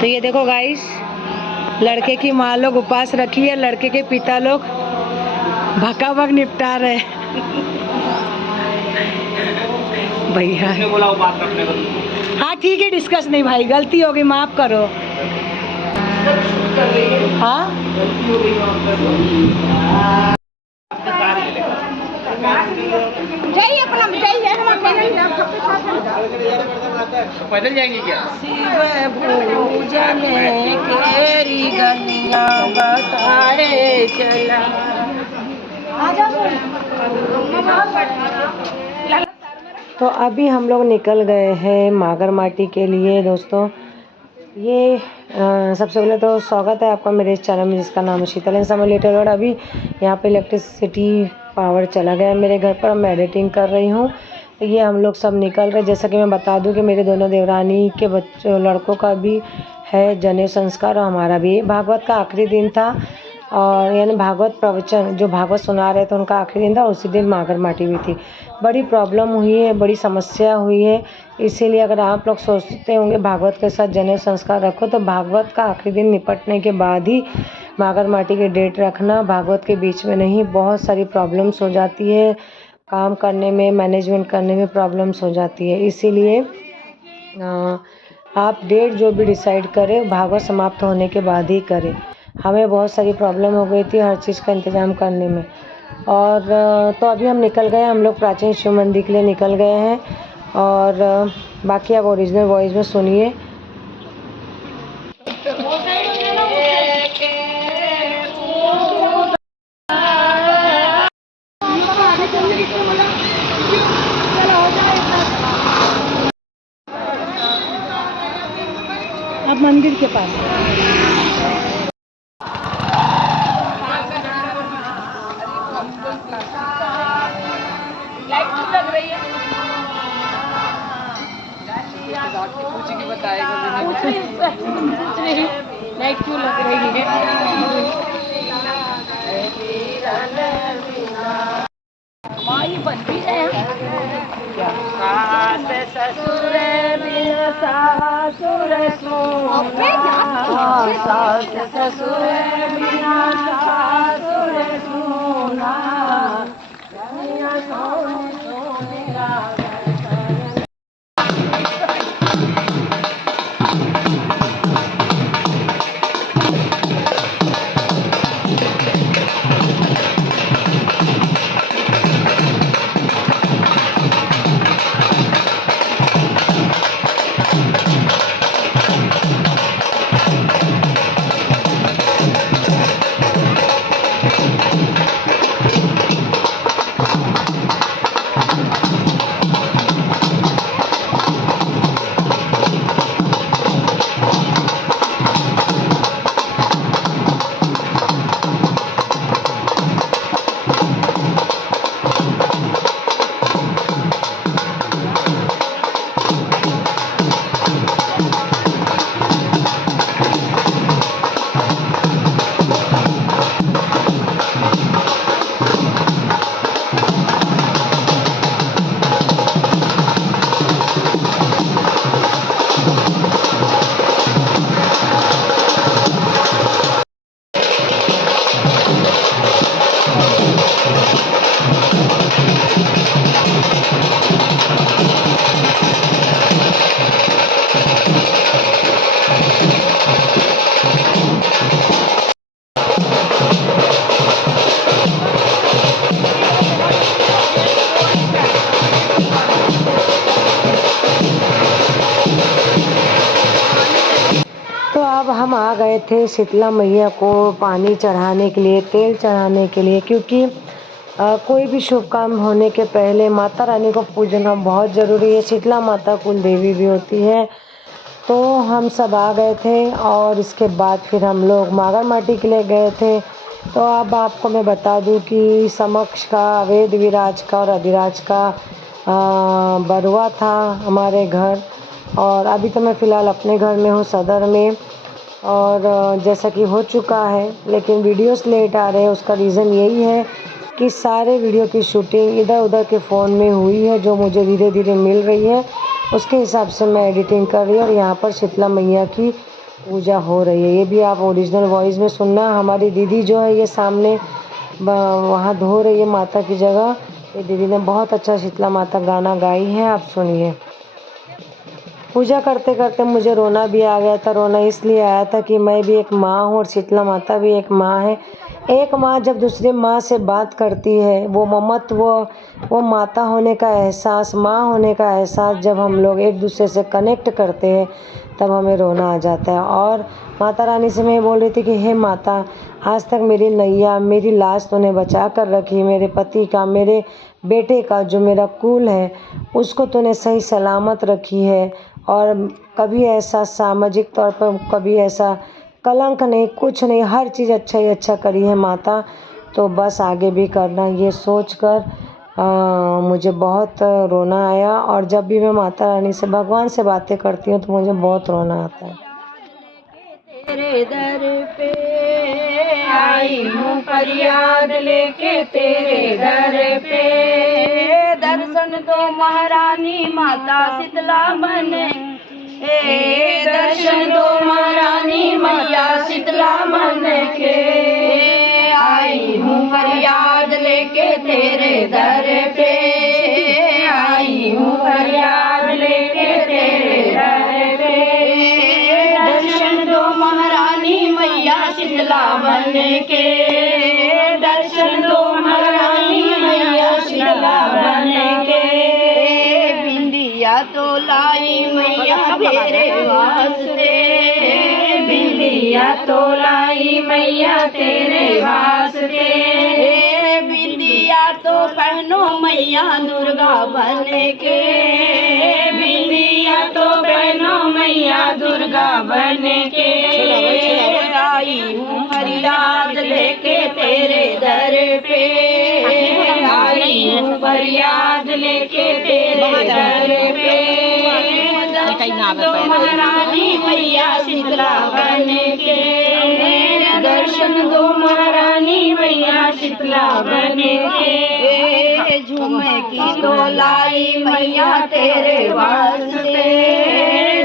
तो ये देखो गाइस, लड़के की माँ लोग उपवास रखी है, लड़के के पिता लोग भकाभक निपटा रहे भैया। बोला उपवास रखने को। हाँ ठीक है, डिस्कस नहीं भाई, गलती हो गई, माफ करो। हाँ जाइए अपना, जाइए पैदल जाएंगे क्या? शिव पूजन केरी गलियां बताए चला। तो अभी हम लोग निकल गए हैं मागरमाटी के लिए दोस्तों। ये सबसे पहले तो स्वागत है आपका मेरे इस चैनल में जिसका नाम है शीतल समलेटर। और अभी यहाँ पे इलेक्ट्रिसिटी पावर चला गया है मेरे घर पर, मैं एडिटिंग कर रही हूँ। तो ये हम लोग सब निकल रहे। जैसा कि मैं बता दूँ कि मेरे दोनों देवरानी के बच्चों लड़कों का भी है जनेऊ संस्कार और हमारा भी। भागवत का आखिरी दिन था, और यानी भागवत प्रवचन जो भागवत सुना रहे थे उनका आखिरी दिन था, उसी दिन मागरमाटी भी थी। बड़ी प्रॉब्लम हुई है, बड़ी समस्या हुई है। इसीलिए अगर आप लोग सोचते होंगे भागवत के साथ जनेऊ संस्कार रखो, तो भागवत का आखिरी दिन निपटने के बाद ही मागरमाटी की डेट रखना, भागवत के बीच में नहीं। बहुत सारी प्रॉब्लम्स हो जाती है, काम करने में, मैनेजमेंट करने में प्रॉब्लम्स हो जाती है। इसीलिए आप डेट जो भी डिसाइड करें भागवत समाप्त होने के बाद ही करें। हमें बहुत सारी प्रॉब्लम हो गई थी हर चीज़ का इंतज़ाम करने में। और तो अभी हम निकल गए, हम लोग प्राचीन शिव मंदिर के लिए निकल गए हैं। और बाकी आप ओरिजिनल वॉइस में सुनिए। अब मंदिर के पास लाइट क्यों लग रही है? लाइट क्यों लग रही है? माई बन भी है ससुर बिना सासुर सोना, सास ससुर बिना सासुर सोना। अब हम आ गए थे शीतला मैया को पानी चढ़ाने के लिए, तेल चढ़ाने के लिए, क्योंकि कोई भी शुभ काम होने के पहले माता रानी को पूजना बहुत ज़रूरी है। शीतला माता कुल देवी भी होती है। तो हम सब आ गए थे और इसके बाद फिर हम लोग मागरमाटी के लिए गए थे। तो अब आपको मैं बता दूं कि समक्ष का, वेद विराज का और अधिराज का बरुआ था हमारे घर। और अभी तो मैं फ़िलहाल अपने घर में हूँ सदर में, और जैसा कि हो चुका है, लेकिन वीडियोस लेट आ रहे हैं। उसका रीज़न यही है कि सारे वीडियो की शूटिंग इधर उधर के फ़ोन में हुई है, जो मुझे धीरे धीरे मिल रही है। उसके हिसाब से मैं एडिटिंग कर रही हूँ। और यहाँ पर शीतला मैया की पूजा हो रही है, ये भी आप ओरिजिनल वॉइस में सुनना। हमारी दीदी जो है ये सामने वहाँ धो रही है माता की जगह। ये दीदी ने बहुत अच्छा शीतला माता गाना गाई है, आप सुनिए। पूजा करते करते मुझे रोना भी आ गया था। रोना इसलिए आया था कि मैं भी एक माँ हूँ और शीतला माता भी एक माँ है। एक माँ जब दूसरी माँ से बात करती है, वो ममत्व, वो माता होने का एहसास, माँ होने का एहसास जब हम लोग एक दूसरे से कनेक्ट करते हैं तब हमें रोना आ जाता है। और माता रानी से मैं बोल रही थी कि हे माता, आज तक मेरी नैया, मेरी लाश तूने बचा कर रखी, मेरे पति का, मेरे बेटे का, जो मेरा कुल है उसको तूने सही सलामत रखी है। और कभी ऐसा सामाजिक तौर पर कभी ऐसा कलंक नहीं, कुछ नहीं, हर चीज़ अच्छा ही अच्छा करी है माता। तो बस आगे भी करना, ये सोचकर मुझे बहुत रोना आया। और जब भी मैं माता रानी से, भगवान से बातें करती हूँ तो मुझे बहुत रोना आता है। तेरे दर पे आई हूँ फरियाद लेके तेरे दर पे, दर्शन दो महारानी माता शीतला बन के, दर्शन दो महारानी मैया शीतला बन के, आई हूँ फरियाद लेके तेरे दर पे, आई हूँ फरियाद लेके तेरे दर पे, दर्शन दो महारानी मैया शीतला बन के, दर्शन दो महारानी मैया शीतला बन के, बिंदिया तो लाई मैया तेरे वास्ते, बिंदिया तो लाई मैया तेरे वास्ते, बिंदिया तो पहनो मैया दुर्गा बन के, बिंदिया तो पहनो मैया दुर्गा बन के, आई हूँ फरियाद लेके तेरे दर पे, आई हूँ फरियाद लेके तेरे दर पे, दर्शन दो महारानी मैया शीतला बन के, दर्शन दो महारानी मैया शीतला बन के, झूमे की तो लाई मैया तेरे वास्ते,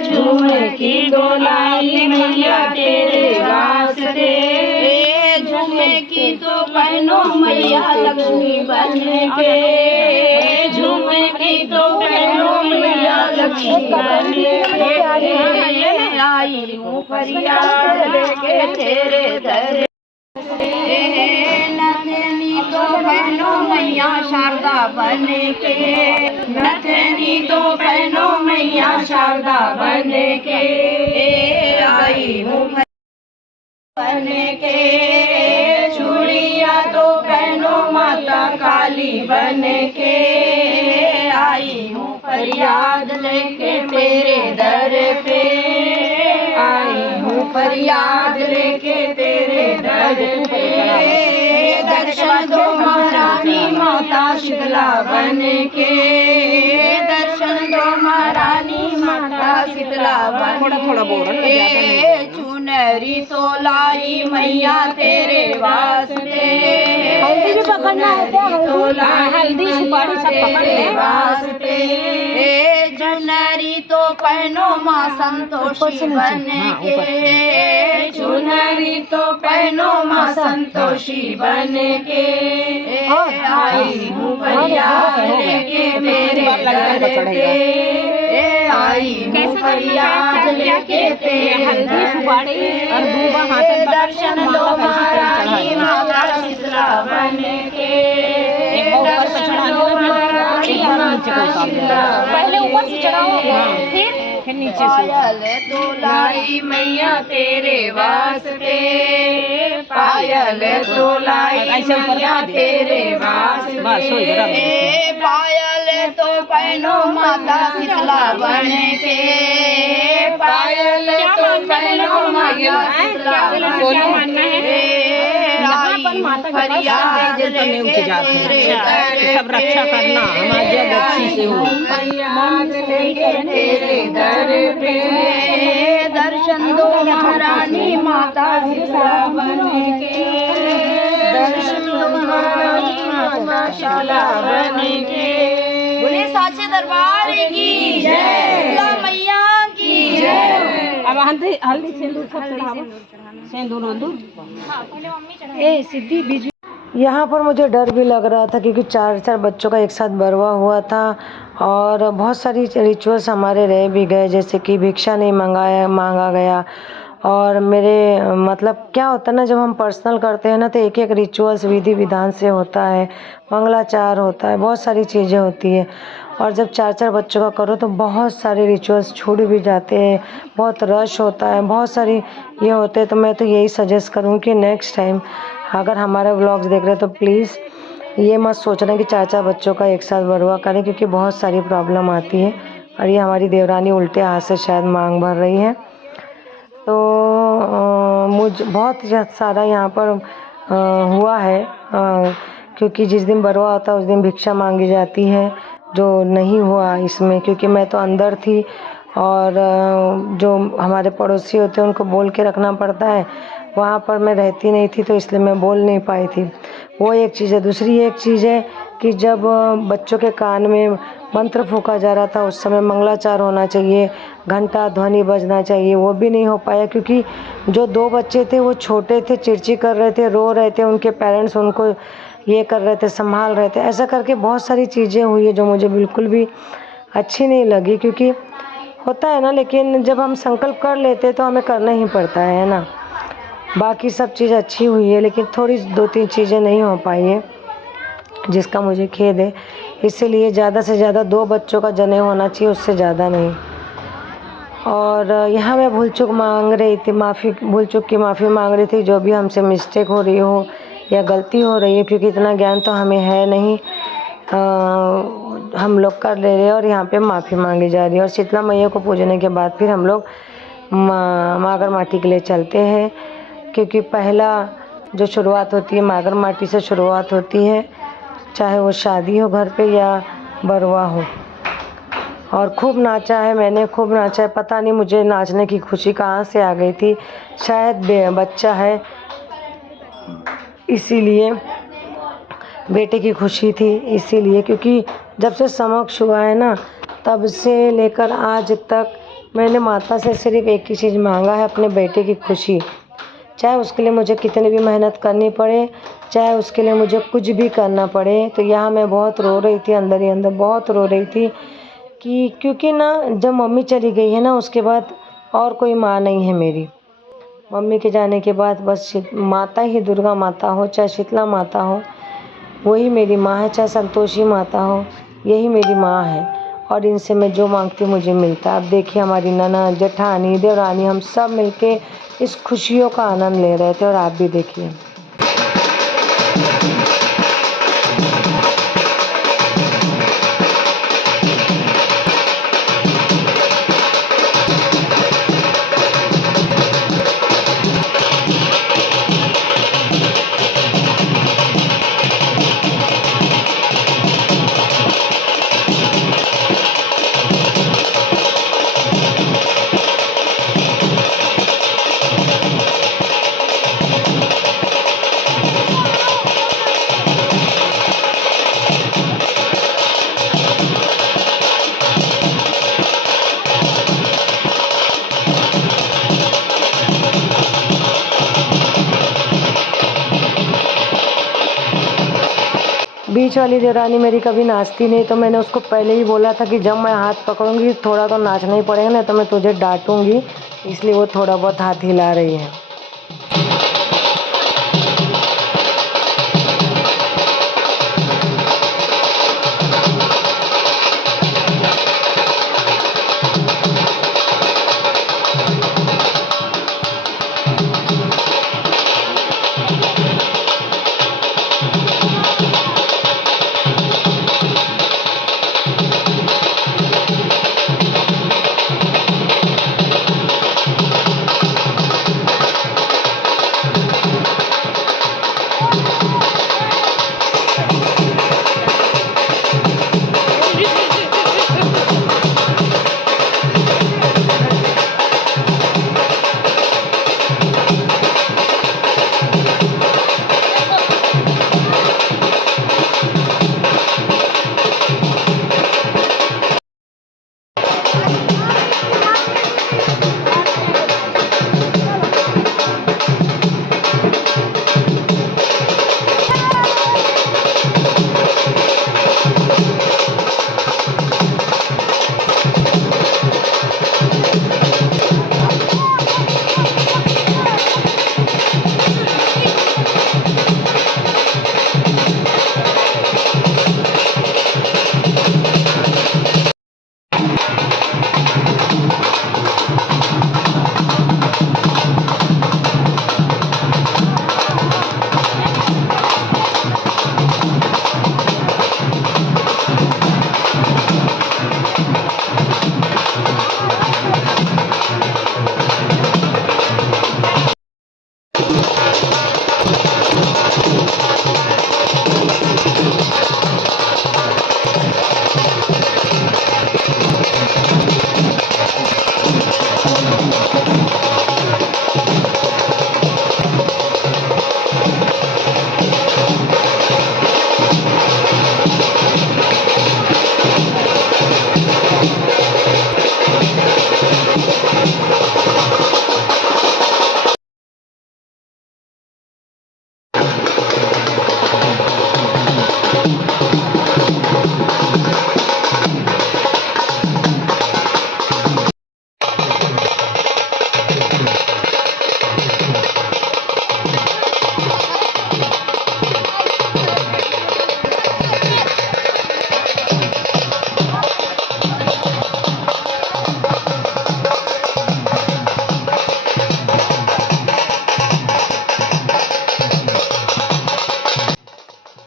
झूमे की तो लाई मैया तेरे वास्ते, झूमे की तो पहनो मैया लक्ष्मी बन के, झूमे की तो पहनो मैया लक्ष्मी बन के, आई हूँ फरियाद लेके तेरे दर, नथनी तो पहनो मैया शारदा बन के, नथनी तो पहनो मैया शारदा बन के, आई हूँ बन के, चूड़िया तो पहनो माता काली बन के, आई हूँ फरियाद लेके तेरे दर पे, आई हूँ फरियाद लेके तेरे दर पे, दर्शन दो महारानी माता शीतला बन के, दर्शन दो महारानी माता शीतला बन के, चुनरी तो लाई मैया तेरे वास्ते, हल्दी भी पकड़ना है, तो लाई मैया तेरे वास्ते, चुनरी तो पहनो माँ संतोषी बन के, चुनरी तो पहनो माँ संतोषी बन के, आई हूँ फरियाद लेके तेरे दर पे, आई हूँ फरियाद लेके तेरे दर पे, दर्शन दो महारानी माता शीतला बन के, दर्शन दो महारानी माता शीतला, पहले ऊपर से चढ़ाओ फिर नीचे से, पायल तो लाई मैया तेरे वास्ते, पायल तो लाई मैया तेरे वास्ते, पायल तो पहनो माता शीतला बन के, पायल तो पहनो मैया शीतला बन के, फरियाद लेके तेरे दर पे, सब रक्षा करना हमारी अच्छी से हो, फरियाद लेके तेरे दर पे, दर्शन दो महारानी माता शीतला बन के, दर्शन दो महारानी माता शीतला बन के, बोले साचे दरबार की जय, मैया की जय। अब हल्दी सिंदूर सब चढ़ावा, सिंदूर सिद्धि बीज। यहाँ पर मुझे डर भी लग रहा था क्योंकि 4 बच्चों का एक साथ बरवा हुआ था और बहुत सारी रिचुअल्स हमारे रह भी गए, जैसे कि भिक्षा नहीं मांगा गया। और मेरे मतलब क्या होता है ना, जब हम पर्सनल करते हैं ना तो एक रिचुअल्स विधि विधान से होता है, मंगलाचार होता है, बहुत सारी चीज़ें होती है। और जब 4 बच्चों का करो तो बहुत सारे रिचुअल्स छूट भी जाते हैं, बहुत रश होता है, बहुत सारी ये होते हैं। तो मैं तो यही सजेस्ट करूँ कि नेक्स्ट टाइम अगर हमारे व्लॉग्स देख रहे हैं तो प्लीज़ ये मत सोचना कि 4 बच्चों का एक साथ बरवा करें, क्योंकि बहुत सारी प्रॉब्लम आती है। और ये हमारी देवरानी उल्टे हाथ से शायद मांग भर रही है। तो मुझ बहुत सारा यहाँ पर हुआ है, क्योंकि जिस दिन बरवा होता है उस दिन भिक्षा मांगी जाती है, जो नहीं हुआ इसमें क्योंकि मैं तो अंदर थी और जो हमारे पड़ोसी होते हैं उनको बोल के रखना पड़ता है, वहाँ पर मैं रहती नहीं थी तो इसलिए मैं बोल नहीं पाई थी। वो एक चीज़ है। दूसरी एक चीज़ है कि जब बच्चों के कान में मंत्र फूका जा रहा था उस समय मंगलाचार होना चाहिए, घंटा ध्वनि बजना चाहिए, वो भी नहीं हो पाया क्योंकि जो 2 बच्चे थे वो छोटे थे, चिड़चिड़ कर रहे थे, रो रहे थे, उनके पेरेंट्स उनको ये कर रहे थे, संभाल रहे थे। ऐसा करके बहुत सारी चीज़ें हुई है जो मुझे बिल्कुल भी अच्छी नहीं लगी, क्योंकि होता है ना, लेकिन जब हम संकल्प कर लेते तो हमें करना ही पड़ता है ना। बाकी सब चीज़ अच्छी हुई है लेकिन थोड़ी 2-3 चीज़ें नहीं हो पाई है, जिसका मुझे खेद है। इसीलिए ज़्यादा से ज़्यादा 2 बच्चों का जनेऊ होना चाहिए, उससे ज़्यादा नहीं। और यहाँ मैं भूल चूक मांग रही थी, भूल चूक की माफ़ी मांग रही थी, जो भी हमसे मिस्टेक हो रही हो या गलती हो रही है, क्योंकि इतना ज्ञान तो हमें है नहीं। हम लोग कर ले रहे हैं और यहाँ पे माफ़ी मांगी जा रही है। और शीतला मैया को पूजने के बाद फिर हम लोग मागर माटी के लिए चलते हैं, क्योंकि पहला जो शुरुआत होती है मागर माटी से शुरुआत होती है, चाहे वो शादी हो घर पे या बरवा हो। और खूब नाचा है मैंने, खूब नाचा है। पता नहीं मुझे नाचने की खुशी कहाँ से आ गई थी, शायद बच्चा है इसीलिए, बेटे की खुशी थी इसीलिए, क्योंकि जब से समक्ष हुआ है ना तब से लेकर आज तक मैंने माता से सिर्फ एक ही चीज़ मांगा है, अपने बेटे की खुशी। चाहे उसके लिए मुझे कितनी भी मेहनत करनी पड़े, चाहे उसके लिए मुझे कुछ भी करना पड़े। तो यहाँ मैं बहुत रो रही थी, अंदर ही अंदर बहुत रो रही थी कि क्योंकि ना जब मम्मी चली गई है ना उसके बाद और कोई माँ नहीं है मेरी। मम्मी के जाने के बाद बस माता ही, दुर्गा माता हो चाहे शीतला माता हो, वही मेरी माँ है, चाहे संतोषी माता हो, यही मेरी माँ है। और इनसे मैं जो मांगती हूँ मुझे मिलता है। अब देखिए हमारी ननद, जेठानी, देवरानी, हम सब मिलके इस खुशियों का आनंद ले रहे थे और आप भी देखिए। बीच वाली देवरानी मेरी कभी नाचती नहीं, तो मैंने उसको पहले ही बोला था कि जब मैं हाथ पकड़ूंगी थोड़ा तो नाचना ही पड़ेगा, नहीं तो मैं तुझे डांटूंगी। इसलिए वो थोड़ा बहुत हाथ हिला रही है।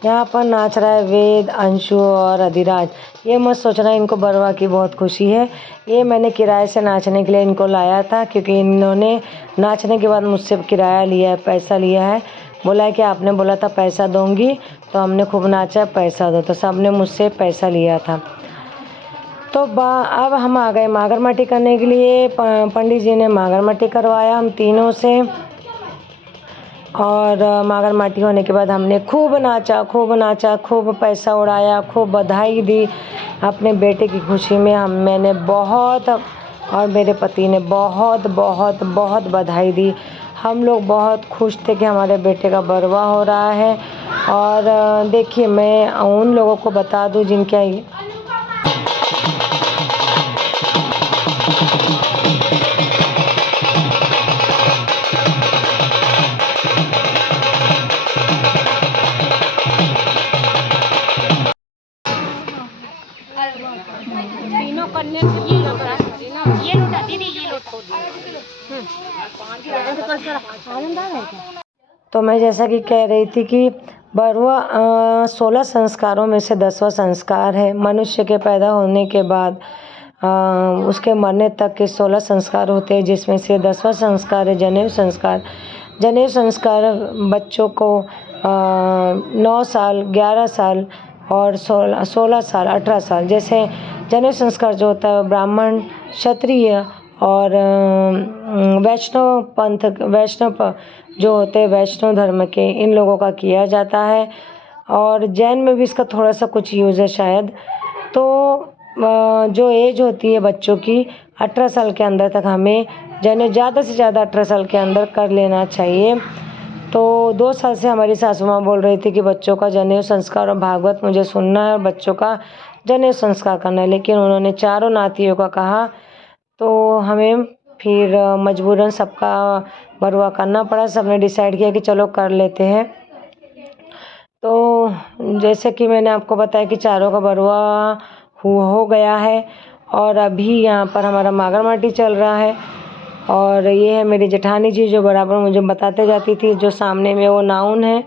यहाँ पर नाच रहा है वेद, अंशु और अधिराज। ये मत सोचना इनको बरवा की बहुत खुशी है। ये मैंने किराए से नाचने के लिए इनको लाया था, क्योंकि इन्होंने नाचने के बाद मुझसे किराया लिया है, पैसा लिया है। बोला है कि आपने बोला था पैसा दूंगी, तो हमने खूब नाचा, पैसा दो, तो सब ने मुझसे पैसा लिया था। तो अब हम आ गए मागरमाटी करने के लिए। पंडित जी ने मागरमाटी करवाया हम तीनों से, और मागरमाटी होने के बाद हमने खूब नाचा, खूब पैसा उड़ाया, खूब बधाई दी अपने बेटे की खुशी में। मैंने बहुत और मेरे पति ने बहुत बहुत बहुत बधाई दी। हम लोग बहुत खुश थे कि हमारे बेटे का बरवा हो रहा है। और देखिए, मैं उन लोगों को बता दूं जिनके तीनों करने से ये लोटा दीदी, ये लोटा तो मैं जैसा कि कह रही थी कि बरवा 16 संस्कारों में से 10वां संस्कार है। मनुष्य के पैदा होने के बाद उसके मरने तक के 16 संस्कार होते हैं, जिसमें से 10वां संस्कार है जनेऊ संस्कार। जनेऊ संस्कार बच्चों को 9 साल, 11 साल और 16 साल, 18 साल, जैसे जनेऊ संस्कार जो होता है ब्राह्मण, क्षत्रिय और वैष्णव जो होते हैं वैष्णव धर्म के, इन लोगों का किया जाता है। और जैन में भी इसका थोड़ा सा कुछ यूज़ है शायद। तो जो एज होती है बच्चों की 18 साल के अंदर तक हमें जनेऊ ज़्यादा से ज़्यादा 18 साल के अंदर कर लेना चाहिए। तो 2 साल से हमारी सासू माँ बोल रही थी कि बच्चों का जनेऊ संस्कार और भागवत मुझे सुनना है और बच्चों का जनेऊ संस्कार करना है, लेकिन उन्होंने चारों नातियों का कहा, तो हमें फिर मजबूरन सबका बरवा करना पड़ा। सबने डिसाइड किया कि चलो कर लेते हैं। तो जैसे कि मैंने आपको बताया कि चारों का बरवा हो गया है, और अभी यहाँ पर हमारा मागरमाटी चल रहा है। और ये है मेरी जेठानी जी, जो बराबर मुझे बताते जाती थी। जो सामने में वो नाउन है,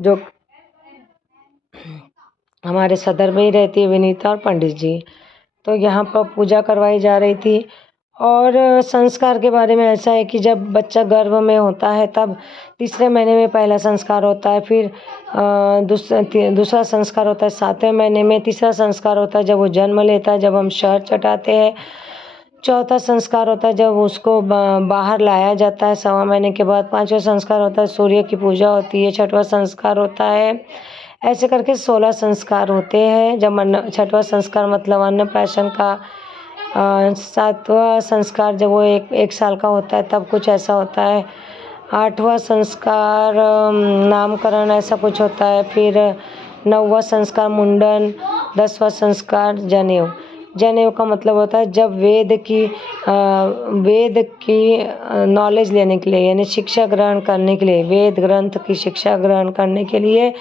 जो हमारे सदर में ही रहती है, विनीता और पंडित जी। तो यहाँ पर पूजा करवाई जा रही थी। और संस्कार के बारे में ऐसा है कि जब बच्चा गर्भ में होता है तब तीसरे महीने में पहला संस्कार होता है, फिर दूसरा संस्कार होता है 7वें महीने में, तीसरा संस्कार होता है जब वो जन्म लेता है, जब हम शहद चटाते हैं, चौथा संस्कार होता है जब उसको बाहर लाया जाता है 1.25 महीने के बाद, 5वां संस्कार होता है सूर्य की पूजा होती है, 6वां संस्कार होता है, ऐसे करके 16 संस्कार होते हैं। जब 6वां संस्कार मतलब अन्नप्राशन का, 7वां संस्कार जब वो एक साल का होता है तब कुछ ऐसा होता है, 8वां संस्कार नामकरण ऐसा कुछ होता है, फिर 9वां संस्कार मुंडन, 10वां संस्कार जनेऊ। जनेऊ का मतलब होता है जब वेद की नॉलेज लेने के लिए, यानी शिक्षा ग्रहण करने के लिए, वेद ग्रंथ की शिक्षा ग्रहण करने के लिए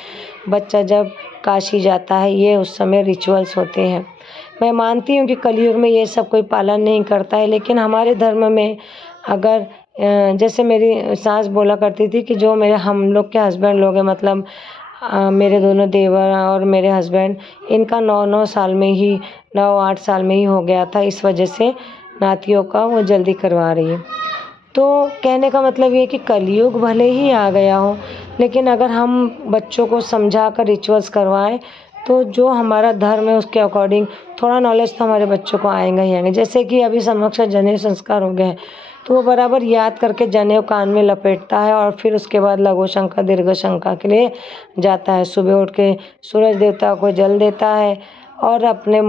बच्चा जब काशी जाता है, ये उस समय रिचुअल्स होते हैं। मैं मानती हूँ कि कलयुग में ये सब कोई पालन नहीं करता है, लेकिन हमारे धर्म में अगर जैसे मेरी सास बोला करती थी कि जो हम लोग के हस्बैंड लोग हैं, मतलब मेरे दोनों देवर और मेरे हस्बैंड, इनका 9-9 साल में ही, 9-8 साल में ही हो गया था, इस वजह से नातियों का वो जल्दी करवा रही है। तो कहने का मतलब ये कि कलयुग भले ही आ गया हो, लेकिन अगर हम बच्चों को समझा कर रिचुअल्स करवाएं तो जो हमारा धर्म है उसके अकॉर्डिंग थोड़ा नॉलेज तो हमारे बच्चों को आएगा ही आएंगे। जैसे कि अभी समक्ष जनेऊ संस्कार हो गए हैं, तो वो बराबर याद करके जनेऊ कान में लपेटता है और फिर उसके बाद लघु शंका दीर्घ शंका के लिए जाता है। सुबह उठ के सूरज देवता को जल देता है और अपने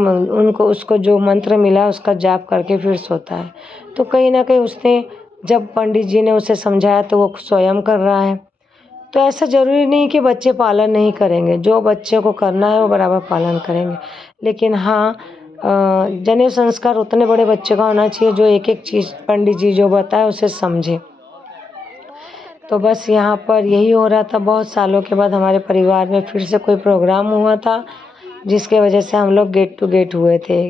उसको जो मंत्र मिला है उसका जाप करके फिर सोता है। तो कहीं ना कहीं उसने, जब पंडित जी ने उसे समझाया तो वो स्वयं कर रहा है। तो ऐसा ज़रूरी नहीं कि बच्चे पालन नहीं करेंगे, जो बच्चे को करना है वो बराबर पालन करेंगे। लेकिन हाँ, जनेऊ संस्कार उतने बड़े बच्चे का होना चाहिए जो एक एक चीज़ पंडित जी जो बताए उसे समझे। तो बस यहाँ पर यही हो रहा था। बहुत सालों के बाद हमारे परिवार में फिर से कोई प्रोग्राम हुआ था, जिसके वजह से हम लोग गेट टू गेट हुए थे।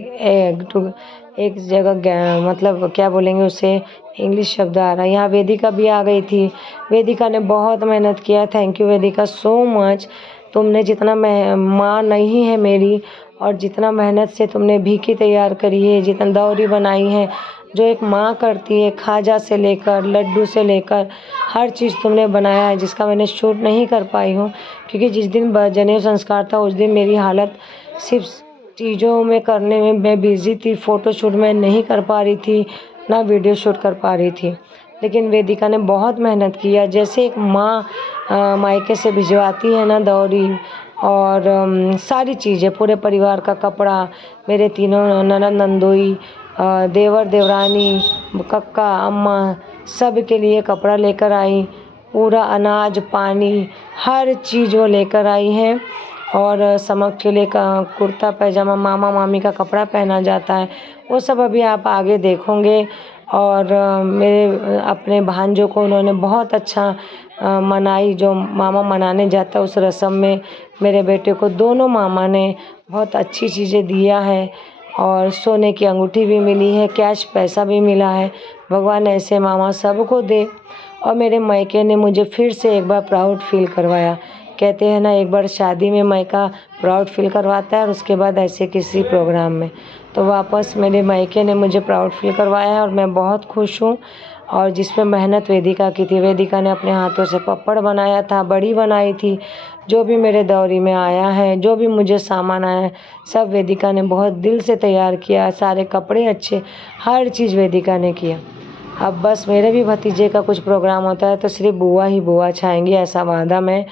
एक जगह मतलब क्या बोलेंगे उसे, इंग्लिश शब्द आ रहा है। यहाँ वेदिका भी आ गई थी। वेदिका ने बहुत मेहनत किया, thank you Vedika so much. तुमने जितना माँ नहीं है मेरी, और जितना मेहनत से तुमने भीखी तैयार करी है, जितना दौरी बनाई है, जो एक माँ करती है, खाजा से लेकर लड्डू से लेकर हर चीज़ तुमने बनाया है, जिसका मैंने शूट नहीं कर पाई हूँ क्योंकि जिस दिन जनेऊ संस्कार था उस दिन मेरी हालत सिर्फ चीज़ों में करने में मैं बिज़ी थी। फ़ोटो शूट मैं नहीं कर पा रही थी, ना वीडियो शूट कर पा रही थी। लेकिन वेदिका ने बहुत मेहनत किया। जैसे एक माँ मायके से भिजवाती है ना दौरी और सारी चीज़ें, पूरे परिवार का कपड़ा, मेरे तीनों ननद नंदोई, देवर देवरानी, कक्का अम्मा, सब के लिए कपड़ा लेकर आई। पूरा अनाज पानी हर चीज़ वो लेकर आई हैं। और समक्ष के लिए कुर्ता पैजामा, मामा मामी का कपड़ा पहना जाता है, वो सब अभी आप आगे देखोगे। और मेरे अपने भांजों को उन्होंने बहुत अच्छा मनाई। जो मामा मनाने जाता है उस रस्म में मेरे बेटे को दोनों मामा ने बहुत अच्छी चीज़ें दिया है, और सोने की अंगूठी भी मिली है, कैश पैसा भी मिला है। भगवान ऐसे मामा सबको दे। और मेरे मायके ने मुझे फिर से एक बार प्राउड फील करवाया। कहते हैं ना, एक बार शादी में मायका प्राउड फील करवाता है और उसके बाद ऐसे किसी प्रोग्राम में, तो वापस मेरे मायके ने मुझे प्राउड फील करवाया है और मैं बहुत खुश हूँ। और जिसमें मेहनत वेदिका की थी, वेदिका ने अपने हाथों से पपड़ बनाया था, बड़ी बनाई थी। जो भी मेरे दौरी में आया है, जो भी मुझे सामान आया है, सब वेदिका ने बहुत दिल से तैयार किया। सारे कपड़े अच्छे, हर चीज़ वेदिका ने किया। अब बस मेरे भी भतीजे का कुछ प्रोग्राम होता है तो सिर्फ बुआ ही बुआ छाएंगी, ऐसा वादा मैं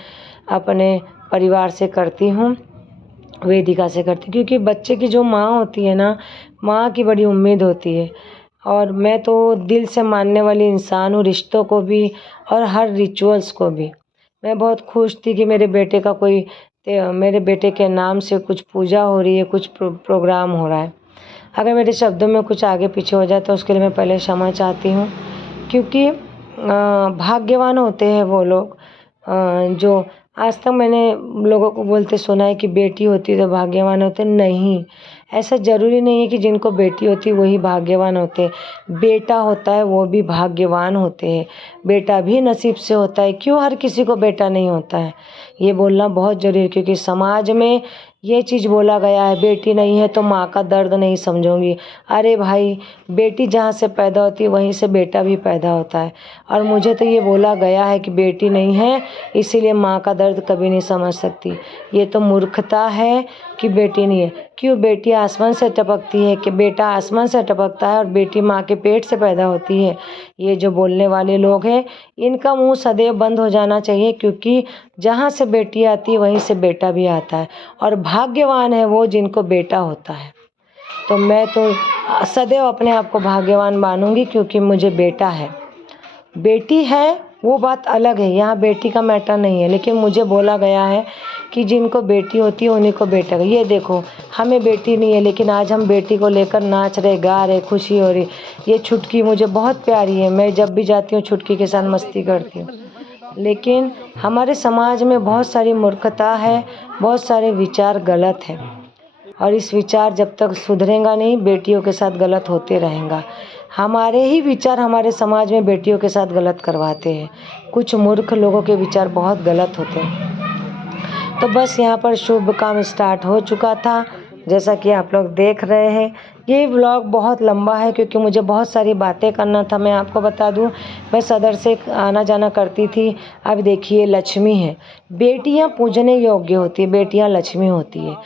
अपने परिवार से करती हूँ, वेदिका से करती हूँ। क्योंकि बच्चे की जो माँ होती है ना, माँ की बड़ी उम्मीद होती है। और मैं तो दिल से मानने वाली इंसान हूँ, रिश्तों को भी और हर रिचुअल्स को भी। मैं बहुत खुश थी कि मेरे बेटे का मेरे बेटे के नाम से कुछ पूजा हो रही है, कुछ प्रोग्राम हो रहा है। अगर मेरे शब्दों में कुछ आगे पीछे हो जाए तो उसके लिए मैं पहले क्षमा चाहती हूँ। क्योंकि भाग्यवान होते हैं वो लोग जो आज तक मैंने लोगों को बोलते सुना है कि बेटी होती है तो भाग्यवान होते। नहीं, ऐसा ज़रूरी नहीं है कि जिनको बेटी होती है वही भाग्यवान होते हैं। बेटा होता है वो भी भाग्यवान होते हैं। बेटा भी नसीब से होता है। क्यों हर किसी को बेटा नहीं होता है, ये बोलना बहुत ज़रूरी है। क्योंकि समाज में ये चीज़ बोला गया है, बेटी नहीं है तो माँ का दर्द नहीं समझोगी। अरे भाई, बेटी जहाँ से पैदा होती है वहीं से बेटा भी पैदा होता है। और मुझे तो ये बोला गया है कि बेटी नहीं है इसीलिए माँ का दर्द कभी नहीं समझ सकती। ये तो मूर्खता है कि बेटी नहीं है। क्यों बेटी आसमान से टपकती है, कि बेटा आसमान से टपकता है और बेटी माँ के पेट से पैदा होती है। ये जो बोलने वाले लोग हैं, इनका मुंह सदैव बंद हो जाना चाहिए। क्योंकि जहाँ से बेटी आती है वहीं से बेटा भी आता है, और भाग्यवान है वो जिनको बेटा होता है। तो मैं तो सदैव अपने आप को भाग्यवान मानूंगी क्योंकि मुझे बेटा है। बेटी है वो बात अलग है, यहाँ बेटी का मैटर नहीं है। लेकिन मुझे बोला गया है कि जिनको बेटी होती है उन्हीं को बेटा। ये देखो, हमें बेटी नहीं है लेकिन आज हम बेटी को लेकर नाच रहे, गा रहे, खुशी हो रही। ये छुटकी मुझे बहुत प्यारी है, मैं जब भी जाती हूँ छुटकी के साथ मस्ती करती हूँ। लेकिन हमारे समाज में बहुत सारी मूर्खता है, बहुत सारे विचार गलत हैं, और इस विचार जब तक सुधरेगा नहीं, बेटियों के साथ गलत होते रहेगा। हमारे ही विचार हमारे समाज में बेटियों के साथ गलत करवाते हैं। कुछ मूर्ख लोगों के विचार बहुत गलत होते हैं। तो बस यहाँ पर शुभ काम स्टार्ट हो चुका था, जैसा कि आप लोग देख रहे हैं। ये व्लॉग बहुत लंबा है क्योंकि मुझे बहुत सारी बातें करना था। मैं आपको बता दूं, मैं सदर से आना जाना करती थी। अब देखिए, लक्ष्मी है, बेटियां पूजने योग्य होती है, बेटियां लक्ष्मी होती है।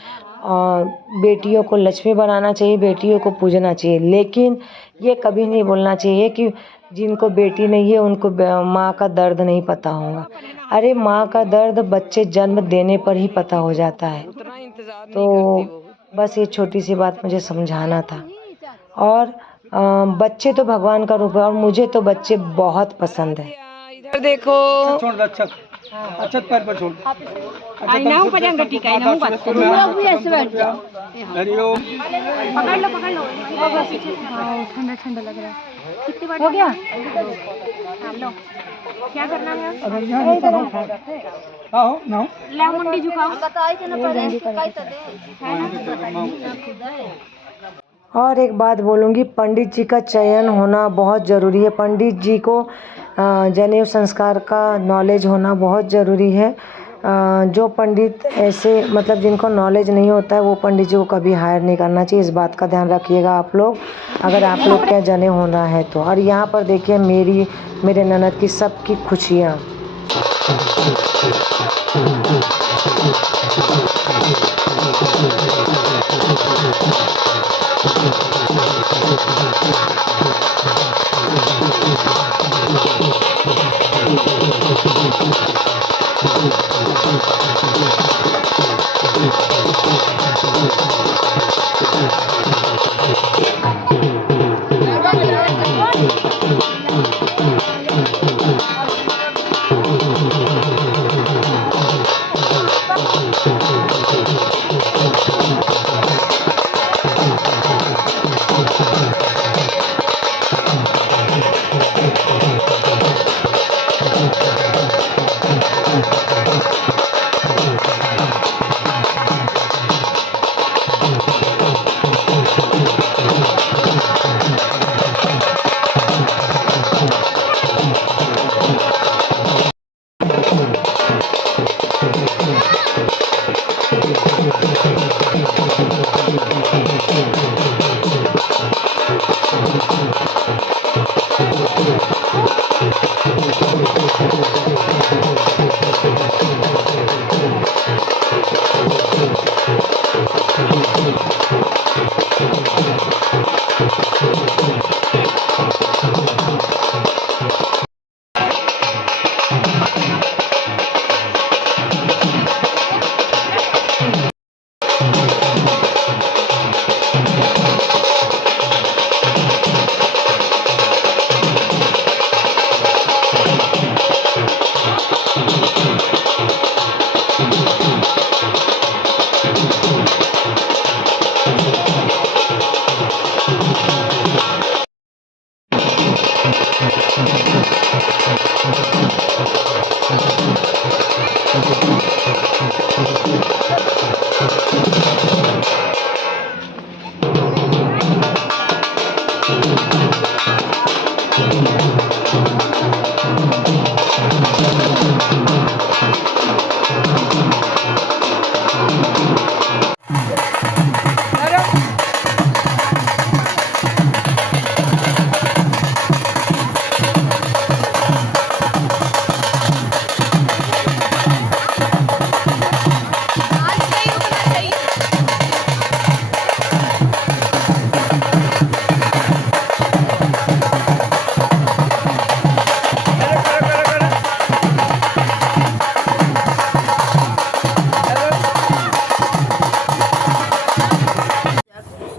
और बेटियों को लक्ष्मी बनाना चाहिए, बेटियों को पूजना चाहिए। लेकिन ये कभी नहीं बोलना चाहिए कि जिनको बेटी नहीं है उनको माँ का दर्द नहीं पता होगा। अरे माँ का दर्द बच्चे जन्म देने पर ही पता हो जाता है। तो बस ये छोटी सी बात मुझे समझाना था। और बच्चे तो भगवान का रूप है और मुझे तो बच्चे बहुत पसंद है। इधर देखो, छोड़ दो, अच्छा पैर पर छोड़ दो। आई ना ऊपर जाऊंगा, ठीक है ना ऊपर पूरा भी ऐसे बैठ जाओ। हरिओम, पकड़ लो ठंडा ठंडा लग रहा है। कितनी बार हो गया? लो, क्या करना है? आओ ना, ले मुंडी झुकाओ, बताई थे ना पहले, शिकायत दे है ना। और एक बात बोलूँगी, पंडित जी का चयन होना बहुत ज़रूरी है। पंडित जी को जनेऊ संस्कार का नॉलेज होना बहुत ज़रूरी है। जो पंडित ऐसे मतलब जिनको नॉलेज नहीं होता है वो पंडित जी को कभी हायर नहीं करना चाहिए। इस बात का ध्यान रखिएगा आप लोग, अगर आप लोग क्या जने होना है तो। और यहाँ पर देखिए मेरे ननद की सबकी खुशियाँ।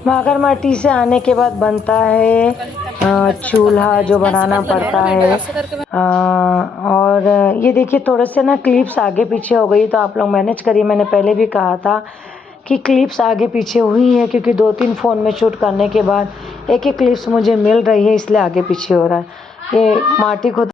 मागर माटी से आने के बाद बनता है चूल्हा जो बनाना पड़ता है। और ये देखिए थोड़े से ना क्लिप्स आगे पीछे हो गई तो आप लोग मैनेज करिए। मैंने पहले भी कहा था कि क्लिप्स आगे पीछे हुई है क्योंकि 2-3 फ़ोन में शूट करने के बाद एक क्लिप्स मुझे मिल रही है, इसलिए आगे पीछे हो रहा है। ये माटी को